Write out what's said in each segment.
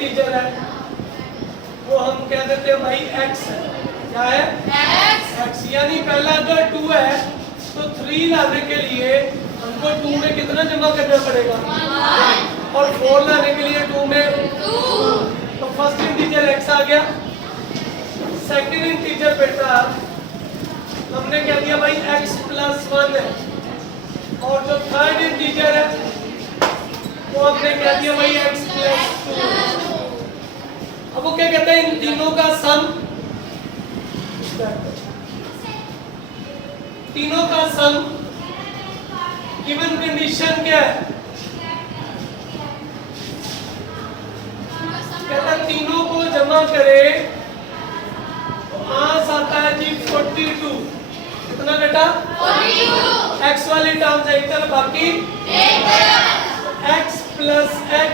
Integer है वो हम कह देते हैं भाई x है। क्या है? x। यानी पहला अगर 2 है तो 3 लाने के लिए हमको 2 में कितना जमा करना पड़ेगा? 1। और 4 लाने के लिए 2 में 2। तो फर्स्ट इंटीजर x आ गया। सेकंड इंटीजर बेटा हमने कह दिया भाई x प्लस 1 है। और जो थर्ड इंटीजर है वो हमने कह दिया भाई x प्लस 2। अब वो क्या कहते हैं? इन तीनों का सम, तीनों का सम गिवन कंडीशन क्या है? कहता है तीनों को जमा करे तो आंस आता है जी 42। कितना बेटा? 42। x वाली टर्म जाएगी तरफ, बाकी x plus x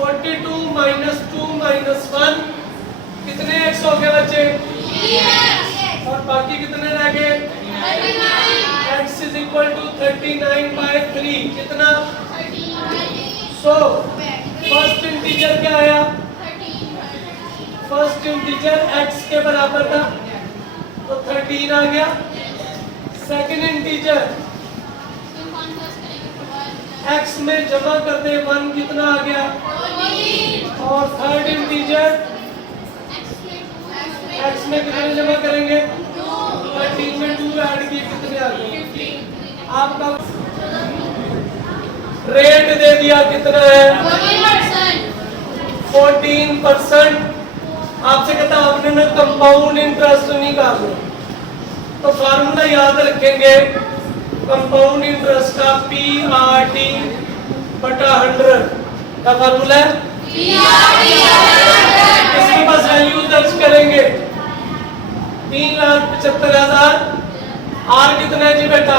42 minus 2 minus 1 कितने x हो गए बच्चे? 3x। और बाकी कितने रह गए? 39। x इज इक्वल टू 39/3 कितना? 30। सो फर्स्ट इंटीजर क्या आया? 13। फर्स्ट इंटीजर x के बराबर था तो 13 आ गया। सेकंड इंटीजर x में जमा करते 1 कितना आ गया? 14। और थर्ड इंटीजर x में कितने जमा करेंगे? 13 में 2 ऐड किए कितने आ गए? 15। आपका रेट दे दिया कितना है? 14%। आपसे कहता आपने ना कंपाउंड इंटरेस्ट निकालो तो फार्मूला याद रखेंगे कंपाउंड इंटरेस्ट का PRT बटा 100 का फार्मूला है इसके पास वैल्यू दर्ज करेंगे 3,75,000। R कितना है जी बेटा?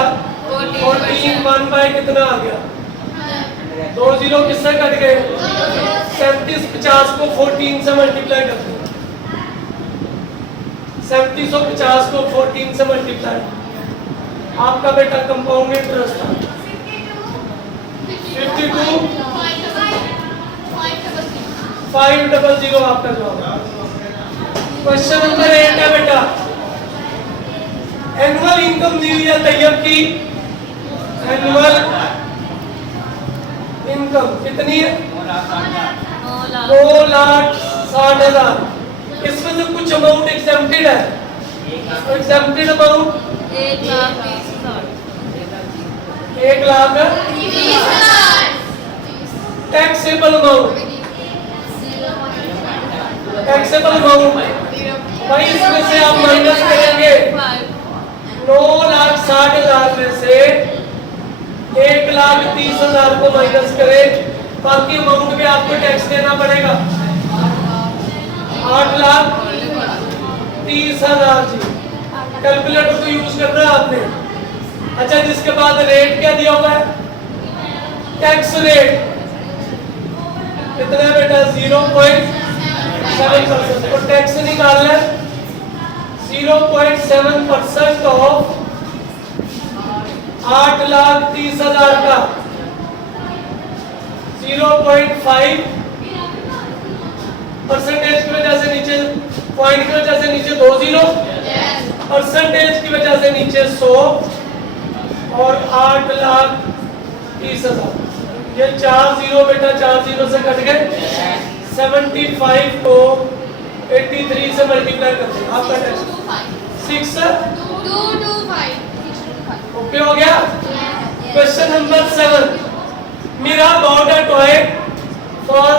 14। 1 बाय कितना आ गया? 2 जीरो किससे कट गए? 37 50 को 14 से मल्टीप्लाई कर दो। 3750 को 14 से मल्टीप्लाई आपका बेटा कंपाउंड इंटरेस्ट था 52 500 आपका जवाब। क्वेश्चन नंबर 8 है बेटा एनुअल इनकम दी हुई है तैयब की। एनुअल इनकम कितनी है? 2,60,000। इसमें से कुछ अमाउंट एग्जेम्प्टेड है। Exempted amount 1,20,000। टैक्सेबल अमाउंट भाई इसमें से आप माइनस करेंगे 9,60,000 में से 1,30,000 को माइनस करें बाकी अमाउंट पे आपको टैक्स देना पड़ेगा 8,30,000 जी। कैलकुलेटर को यूज करना है आपने। अच्छा जिसके बाद रेट क्या दिया हुआ है? टैक्स रेट कितना है बेटा? 0.7%। तो टैक्स निकालना है 0.7% ऑफ 8,30,000 का 0.5 परसेंटेज की वजह से नीचे पॉइंट की वजह से नीचे 2 जीरो परसेंटेज की वजह से नीचे 100 और 8,30,000 ये 4 जीरो बेटा 4 जीरो से कट गए 75 को 83 से मल्टीप्लाई करते हैं आपका टेस्ट 6,225 ओके हो गया। Question number 7 Meera bought a toy for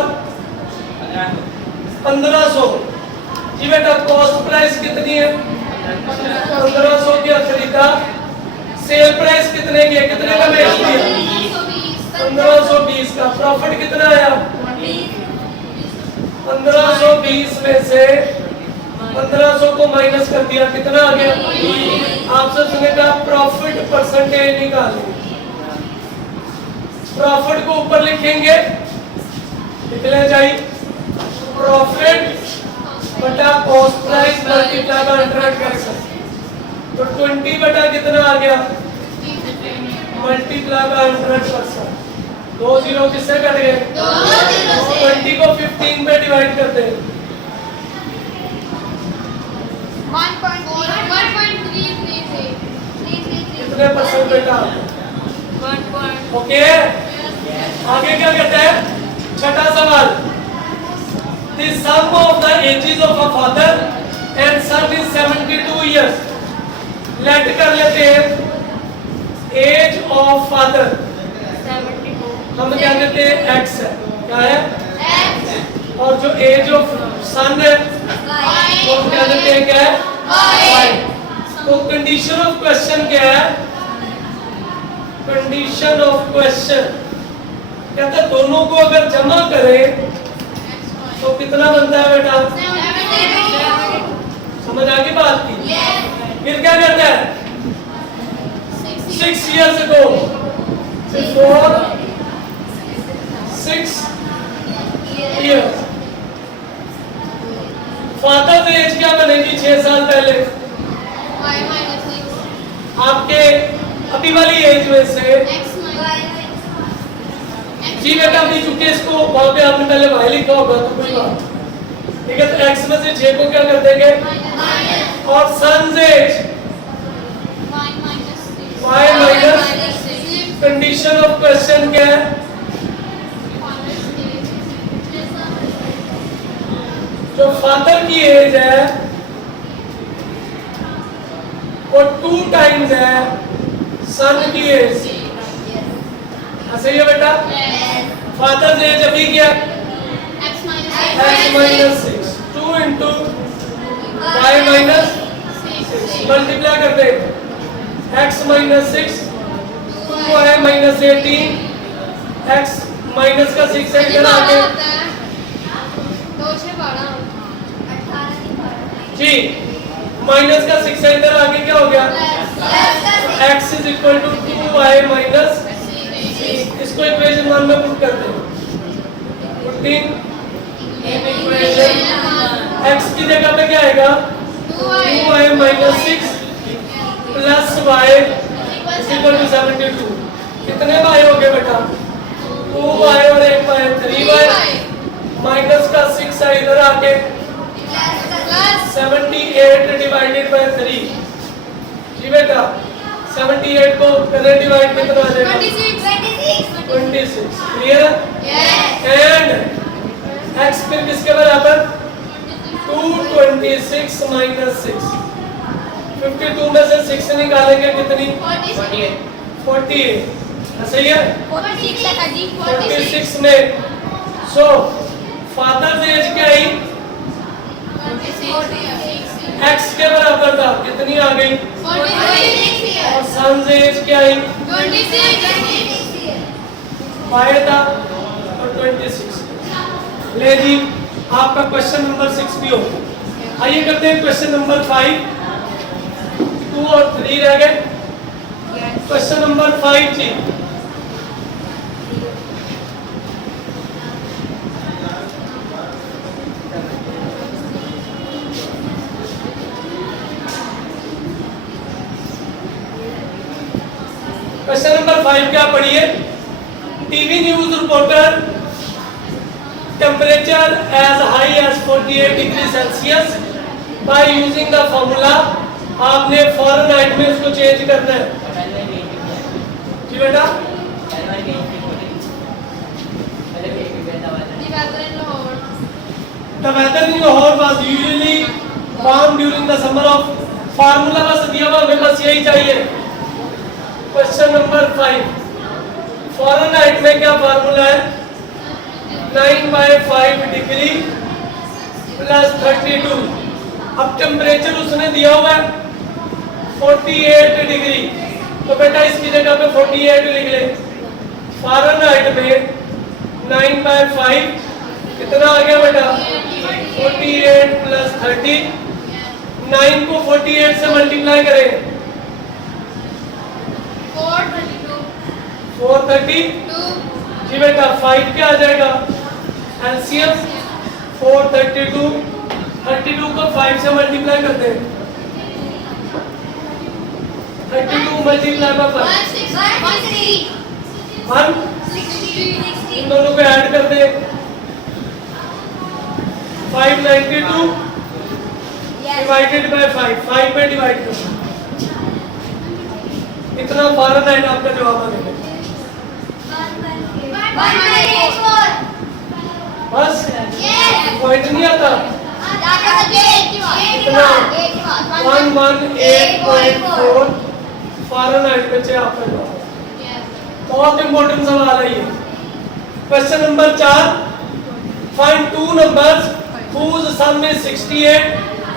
1,500 जी बेटा कॉस्ट प्राइस कितनी है? 1,500 की खरीदा। सेल प्राइस कितने की है? कितने का बेच दिया? 1,520 का। प्रॉफिट कितना आया? 1,520 में से 1,500 को माइनस कर दिया कितना आ गया? आपसे सुनेगा प्रॉफिट परसेंटेज निकालिए। प्रॉफिट को ऊपर लिखेंगे कितने चाहिए? प्रॉफिट बटा कॉस्ट प्राइस मल्टीप्लाई बाय 100%। तो 20 बटा कितना आ गया? Multiply by 100%। 2 जीरो किससे कट गए? 2 जीरो ओके आगे क्या कहते हैं? छठा सवाल, the sum of the ages of a father and son is 72 years. Late कर लेते हैं एज ऑफ फादर, हम क्या कहते हैं? एक्स है। क्या है? एक्स। और जो एज ऑफ सन है वो हम क्या कहते हैं? क्या है? वाई। तो कंडीशन ऑफ क्वेश्चन क्या है? कंडीशन ऑफ क्वेश्चन कहता है दोनों को अगर जमा करें तो कितना बनता है बेटा? समझ आ गई बात की? फिर क्या कहता है? 6 years ago, before 6 years, father age क्या बनेगी 6 साल पहले? आपके अभी वाली एज में से जी बेटा अभी चुके इसको वहां पे आपने पहले वाई लिखा होगा तो कोई बात ठीक है। तो x में से 6 को क्या कर देंगे? और सन as y minus. Condition of question क्या है? जो फादर की एज है वो 2 टाइम्स है सन की एज। सही है बेटा? फादर एज अभी क्या? x minus 6 2 into y minus 6 multiply करते हैं x minus 6 2y minus 18 x minus का 6 है इधर आके जी माइनस का 6 है इधर आगे क्या हो गया? x is equal to 2y minus. इसको इक्वेशन 1 में पुट करते हैं। पुटिंग इन इक्वेशन x की जगह पे क्या आएगा? 2y minus 6 plus y equal to 72। कितने y हो गए बेटा? 2y और 1y 3y माइनस का 6 है इधर आके 78 डिवाइडेड बाय 3। जी बेटा 78 को करें डिवाइड कितना आ जाएगा? 26। क्लियर? एंड x फिर किसके बराबर? 226 माइनस 6। 52 में से 6 निकालेंगे कितनी? 48। सही है? 46 में सो फादर एज क्या आई? x के बराबर था कितनी आ गई? और सन एज क्या आई? 5 था और 26। ले जी आपका क्वेश्चन नंबर 6 भी हो। आइए करते हैं क्वेश्चन नंबर 5। 2 और 3 रह गए। क्वेश्चन नंबर 5 जी। क्वेश्चन नंबर 5 क्या पढ़िए? TV news reporter temperature as high as 48 degree Celsius by using the formula. आपने फॉरेनहाइट में इसको चेंज करना है जी बेटा। The weather in Lahore was usually warm during the summer of। Formula बस दिया हुआ हमें बस यही चाहिए। क्वेश्चन नंबर 5 फॉरेनहाइट में क्या फार्मूला है? 9/5 डिग्री प्लस 32। अब टेम्परेचर उसने दिया हुआ है 48 डिग्री तो बेटा इसकी जगह पे 48 लिख ले। फारेनहाइट में 9/5 कितना आ गया बेटा? 48 प्लस 30। 9 को 48 से मल्टीप्लाई करें 432। जी बेटा 5 क्या आ जाएगा? एलसीएम 432। 32 को 5 से मल्टीप्लाई करते हैं 32 मल्टीप्लाई बाय 5 इन दोनों को ऐड कर दे 592 डिवाइडेड बाय 5 में डिवाइड करो। इतना फारेनहाइट आपका जवाब आ गया। बस पॉइंट नहीं आता कितना 118.4 फ़ारेनहाइट पे चाहिए आपका जवाब। बहुत इंपॉर्टेंट सवाल है ये। Question number 4, find two numbers whose sum is 68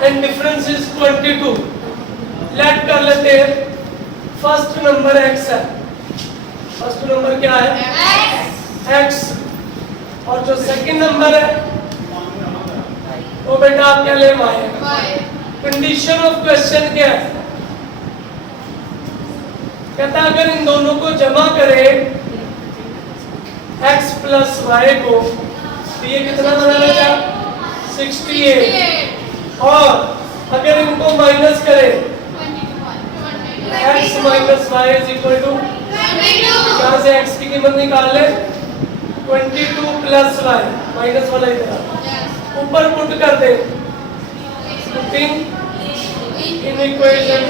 and difference is 22। Let कर लेते हैं। फर्स्ट नंबर x है। फर्स्ट नंबर क्या है? x। और जो सेकंड नंबर है वो बेटा आप क्या ले y है। कंडीशन ऑफ क्वेश्चन क्या है? कहता है अगर इन दोनों को जमा करें x प्लस y को तो ये कितना बना रहेगा? 68। और अगर इनको माइनस करें x minus y is equal to, यहाँ से x की कीमत निकाल ले 22 प्लस y, माइनस वाला इधर ऊपर पुट कर दे, पुटिंग इन इक्वेशन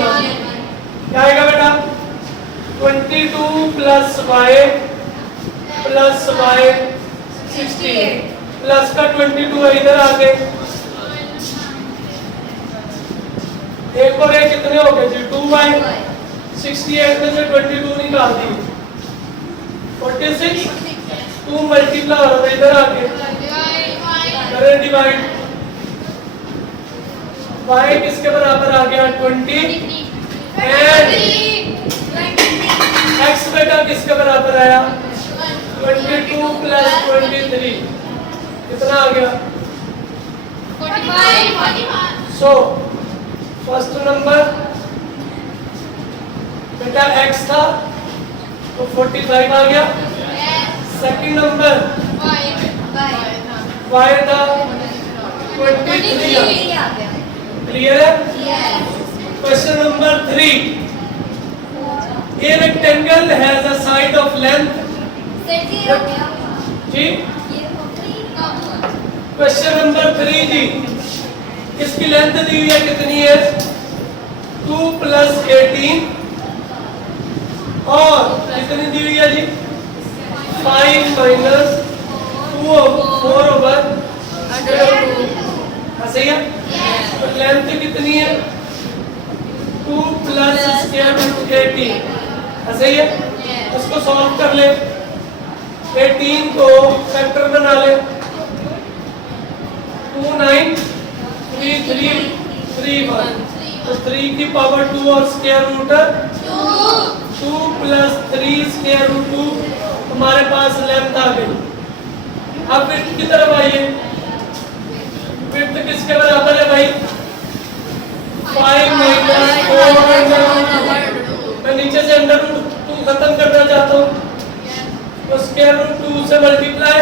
क्या आएगा बेटा? 22 प्लस y 68 प्लस का 22 है इधर आगे, एक और एक कितने हो गए जी? 2y। 68 में से 22 निकाल दी 46, 2 मल्टीप्लाई हो रहा है इधर आके, करें डिवाइड। y किसके बराबर आ गया? 20 एंड x बेटा किसके बराबर आया? 22 प्लस 23 कितना आ गया? 45। सो फर्स्ट नंबर बेटा x था तो 45 आ गया। सेकंड नंबर y था 23 आ गया। क्लियर है? Question number 3, a rectangle has a side of length जी। क्वेश्चन नंबर 3 जी, इसकी लेंथ दी हुई है कितनी है? 2 प्लस 18 और कितनी दी हुई है जी? 5 माइनस 4/2। सही है? तो लेंथ कितनी है? 2 प्लस स्क्वायर रूट 18। सही है? इसको सॉल्व कर ले। 18 को फैक्टर बना ले। 2 9 3 3 3 1, तो 3 की पावर 2 और square root 2 plus 3 square root 2 हमारे पास लेंथ आ गई। अब विड्थ की तरफ आइए। विड्थ किसके बराबर है भाई? 5 माइनस 4 अंडर रूट 2। मैं नीचे से अंडर रूट 2 खत्म करना चाहता हूँ तो स्क्वायर रूट 2 से मल्टीप्लाई,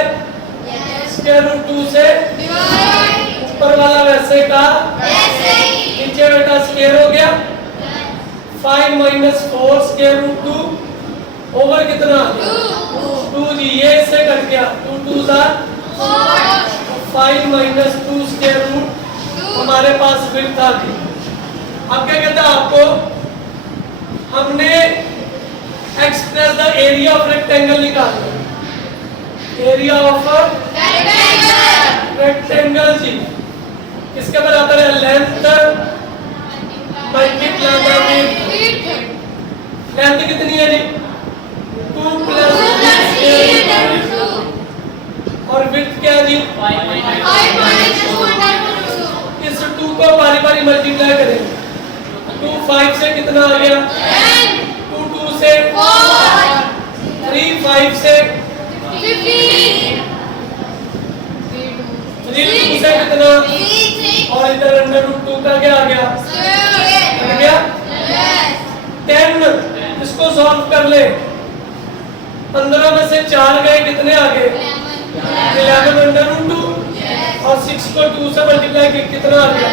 स्क्वायर रूट 2 से ऊपर वाला वैसे का नीचे बेटा स्क्वायर हो गया। 5 माइनस 4 स्क्वायर रूट 2 ओवर कितना? 2 जी। ये इससे कट गया, 2 2 5 माइनस 2 स्क्वायर रूट हमारे पास विड्थ आ गई। अब क्या कहता है आपको? हमने express the area of rectangle निकालना। एरिया ऑफ रेक्टेंगल जी किसके बराबर है? Length multiply by width. Length कितनी है जी? 2 प्लस और विड्थ क्या है जी? 5। इस 2 को बारी बारी मल्टीप्लाई करें। 2 5 से कितना आ गया? 2 2 से 4, 3 5 से 15, 3 2 से कितना? और इधर अंडर रूट 2 का क्या आ गया? आ गया 10। इसको सॉल्व कर ले। 15 में से 4 गए कितने आ गए? 11 अंडर रूट 2 और 6 को 2 से मल्टीप्लाई किया कितना आ गया?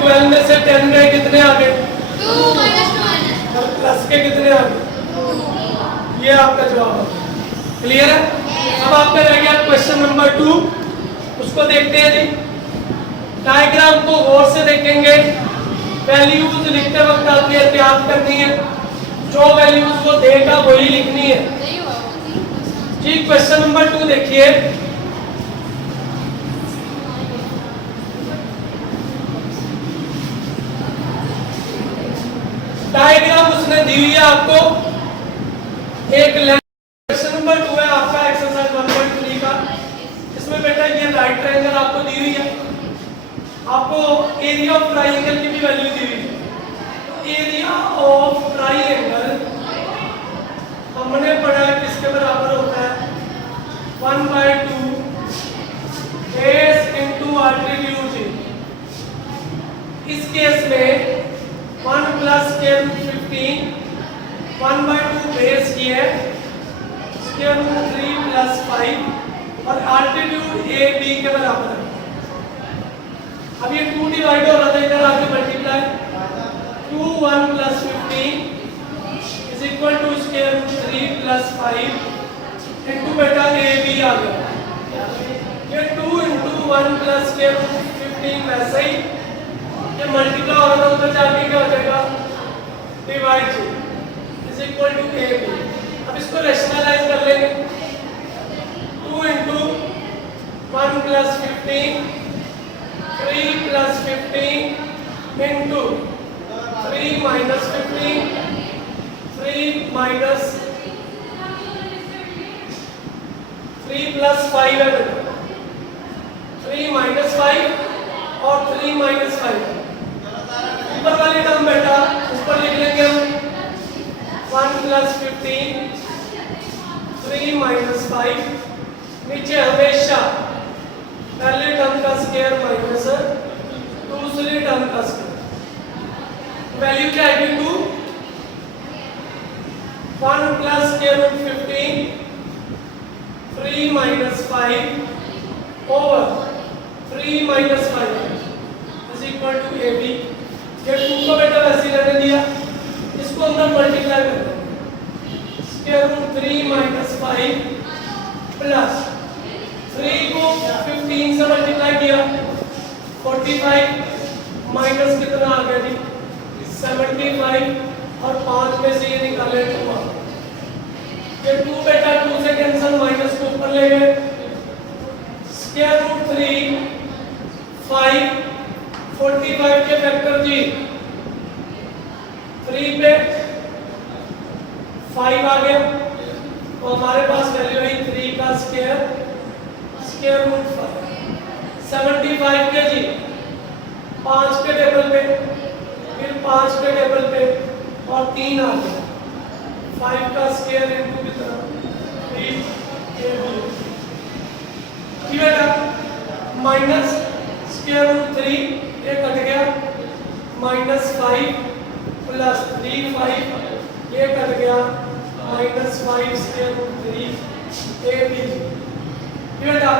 12 में से 10 गए कितने आ गए? 2 और प्लस के कितने आ गए? ये आपका जवाब है। क्लियर है? अब आपका रह गया क्वेश्चन नंबर 2, उसको देखते हैं जी। डायग्राम को गौर से देखेंगे। वैल्यूज लिखते वक्त आपने एहतियात करनी है, जो वैल्यूज वो देगा वही लिखनी है जी क्वेश्चन नंबर 2 देखिए। डायग्राम उसने दी हुई है आपको एक। क्वेश्चन नंबर 2 है आपका एक्सरसाइज 1.3 का। इसमें बेटा ये राइट ट्रायंगल आपको दी हुई है, आपको एरिया ऑफ ट्रायंगल की भी वैल्यू दी हुई है। एरिया ऑफ ट्रायंगल हमने पढ़ा है किसके बराबर होता है, 1/2 बेस इंटू आल्टीट्यूड। इस केस में 1 प्लस स्क्वायर रूट 15 1/2 बेस की है, स्क्वायर रूट 3 प्लस 5 और आल्टीट्यूड ए बी के बराबर है। अब ये 2 डिवाइड हो रहा था, इधर आके multiply 2 1 plus 15 is equal to square root 3 plus 5 into बेटा ए बी आ गया। ये 2 इंटू 1 प्लस स्क्वायर रूट 15 वैसे ही ये मल्टीप्लाई हो रहा था, उधर जाके क्या हो जाएगा divide is equal to A B. अब इसको रैशनलाइज कर लेंगे। 2 into 1 plus 15 3 plus 15 into 3 minus 15 3 minus 3 plus 5 है बेटा, 3 माइनस 5 और 3 माइनस 5। ऊपर वाली टर्म बेटा ऊपर लिख लेंगे हम 1 प्लस 15 3 माइनस 5, नीचे हमेशा पहले टर्म का स्क्वायर माइनस दूसरी टर्म का स्क्वायर। वैल्यू क्या आएगी 2 1 plus square root 15 3 minus 5 over 3 minus 5 is equal to A B. ये 2 को बेटा वैसे रहने दिया, इसको अंदर मल्टीप्लाई कर दें, स्क्वायर रूट 3 माइनस 5 प्लस 3 को 15 से मल्टीप्लाई किया 45 माइनस कितना आ गया जी 75 और 5 में से ये निकाले 2। ये 2 बेटा 2 से कैंसिल, माइनस को ऊपर ले गए, स्क्वायर रूट 3 5 45 के फैक्टर जी 3 पे 5 आ गया, तो हमारे पास वैल्यू है 3 का स्क्वायर स्क्वायर रूट 5 75 के जी 5 के टेबल पे, फिर 5 के टेबल पे और 3 आ गया, 5 का स्क्वायर इनटू कितना 3 ठीक है बेटा। माइनस स्क्वायर रूट 3 ये कट गया, माइनस 5 प्लस 3 5 ये कट गया, minus 5 square root 3 A B. बेटा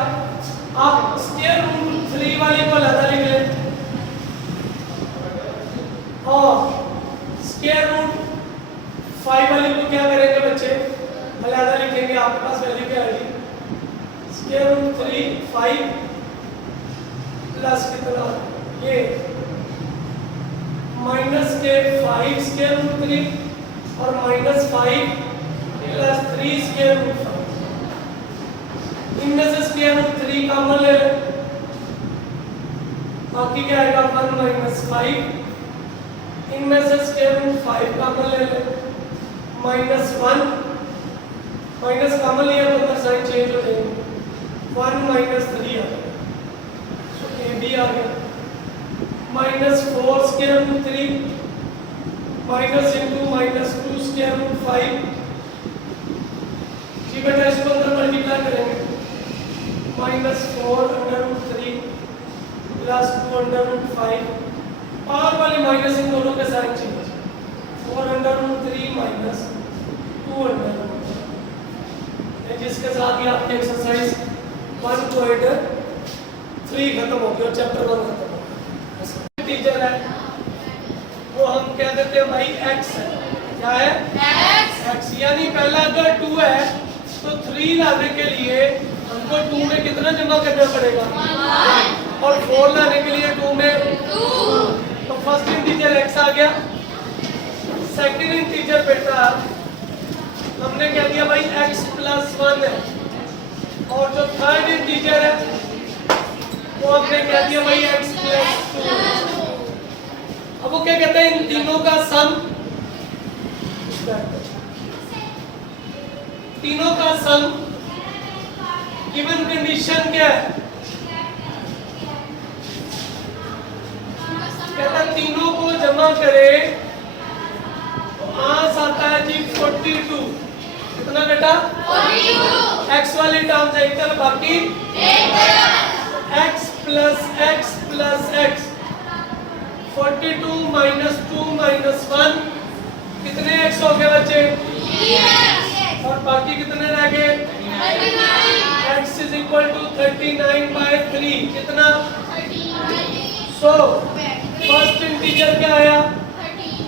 आप स्क्वायर रूट 3 वाली को अलग लिख लें और स्क्वायर रूट 5 वाली को क्या करेंगे बच्चे अलग लिखेंगे। आपके पास वैल्यू क्या आएगी स्क्वायर रूट 3 5 प्लस कितना ये माइनस के 5 स्क्वायर रूट 3 और माइनस 5 प्लस 3 स्क्वायर रूट 5। इनमें से स्क्वायर रूट 3 कॉमन ले लें, बाकी क्या आएगा 1 माइनस 5। इनमें से स्क्वायर रूट 5 कॉमन ले लें, माइनस 1 माइनस कॉमन लिया तो अंदर साइन चेंज हो जाएगी, 1 माइनस 3 आ गया, सो ए बी आ गया, minus 4 square root 3 minus into minus 2 square root 5। जी बेटा इसको अंदर मल्टीप्लाई करेंगे, minus 4 under root 3 plus 2 under root 5, power वाली माइनस इन दोनों के sign change, 4 under root 3 minus 2 under root 5, जिसके साथ ही आपकी एक्सरसाइज 1.3 खत्म हो गया, चैप्टर 1 खत्म हो गया। टीचर है वो हम कह देते हैं भाई x है, क्या है x, यानी पहला अगर 2 है तो 3 लाने के लिए हमको 2 में कितना जमा करना पड़ेगा 1 और 4 लाने के लिए 2 में 2। तो फर्स्ट इंटीजर x आ गया। सेकंड इंटीजर बेटा हमने कह दिया भाई x प्लस 1 है, और जो थर्ड इंटीजर है वो हमने कह दिया भाई x प्लस 2। अब वो क्या कहते हैं, इन तीनों का सम, तीनों का सम गिवन कंडीशन क्या है, कहता है तीनों को जमा करे तो आंस आता है जी 42। कितना बेटा? 42। x वाली टर्म से एक तरफ, बाकी x plus x 42 minus 2 minus 1 कितने x हो गए बच्चे? 3x। और बाकी कितने रह गए? 39। x इज इक्वल टू 39/3 कितना? 30। सो फर्स्ट इंटीजर क्या आया? 13।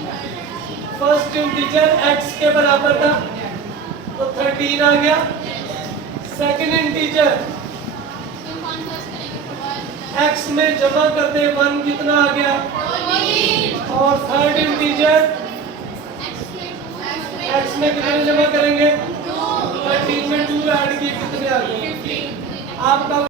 फर्स्ट इंटीजर x के बराबर था तो 13 आ गया। सेकंड इंटीजर x में जमा करते 1 कितना आ गया? 14। और थर्ड इंटीजर x में कितने जमा करेंगे? 2। 13 में 2 ऐड किए कितने आ गए? आपका